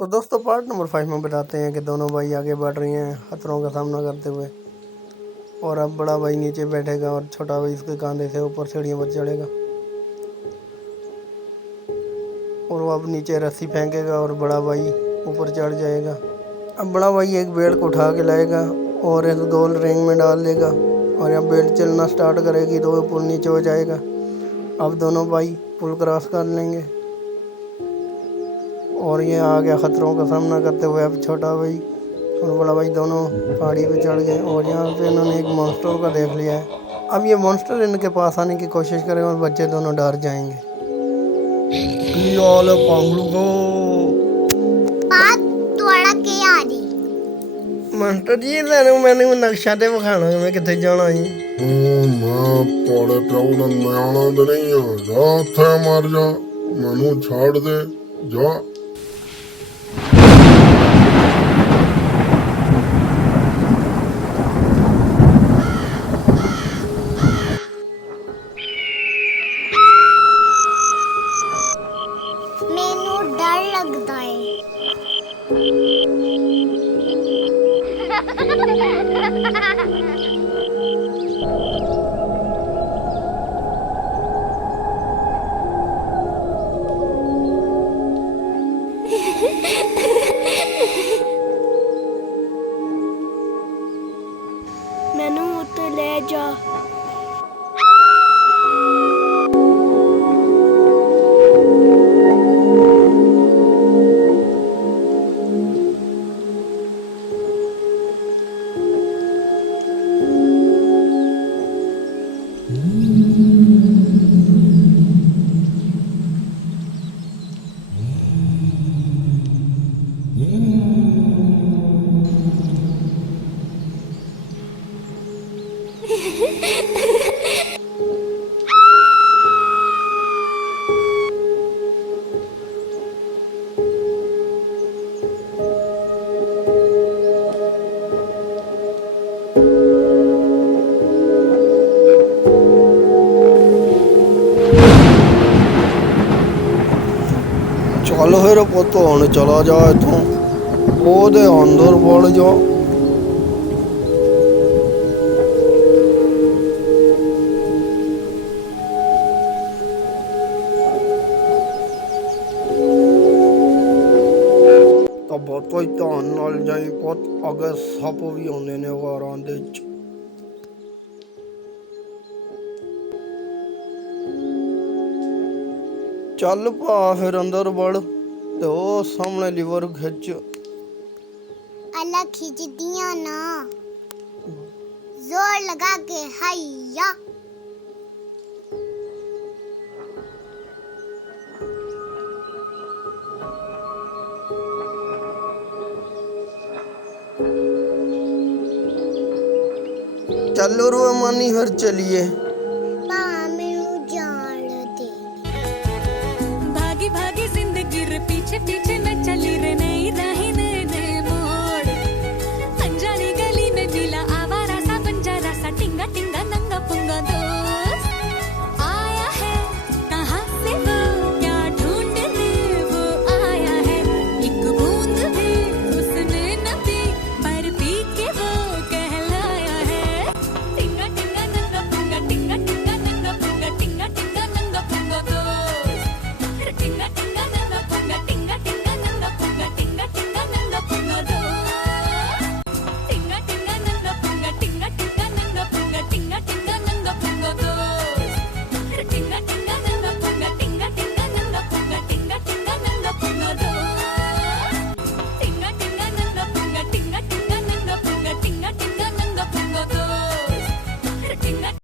तो दोस्तों part number 5 में बताते हैं कि दोनों भाई आगे बढ़ रहे हैं खतरों का सामना करते हुए। और अब बड़ा भाई नीचे बैठेगा और छोटा भाई इसके कंधे से ऊपर सीढ़ियों पर चढ़ेगा और वो अब नीचे रस्सी फेंकेगा और बड़ा भाई ऊपर चढ़ जाएगा। अब बड़ा भाई एक बेल्ट को उठा के लाएगा और इस गोल रिंग में डाल देगा और यहाँ बेल्ट चलना स्टार्ट करेगी तो वो पुल नीचे हो जाएगा। अब दोनों भाई पुल क्रॉस कर लेंगे और ये आ गया खतरों का सामना करते हुए। अब छोटा भाई और बड़ा भाई दोनों पहाड़ी पे चढ़ गए और यहाँ पे इन्होंने एक मॉन्स्टर का देख लिया है। अब ये मॉन्स्टर इनके पास आने की कोशिश करें और बच्चे दोनों डर जाएंगे। पांगलू को मास्टर जी मैंने नक्शा ते विखाना मैं कितने जाना ही। मैं पौड़े प्याऊ ना न्याणा दे नहीं है जा थे मर जा मनु छाड़ दे जा। मैनू डर लगता है। मैनू उत्ते ले जा। चल फिर पुत हुण चला जा इथों ओहदे अंदर वड़ जा। ਤਾਂ ਬਹੁਤਾ ਹੀ ਧਿਆਨ ਨਾਲ ਜਾਈ ਪੁੱਤ ਅੱਗੇ ਸੱਪ ਵੀ ਆਉਂਦੇ ਨੇ ਵਾਰਾਂ ਦੇ ਵਿੱਚ। ਚੱਲ ਭਾ ਫਿਰ ਅੰਦਰ ਵੜ ਤੇ ਉਹ ਸਾਹਮਣੇ ਲੀਵਰ ਖਿੱਚ। अल्लाह खींच दिया ना जोर लगा के हैया। चलो रुआ मानी फिर चलिए।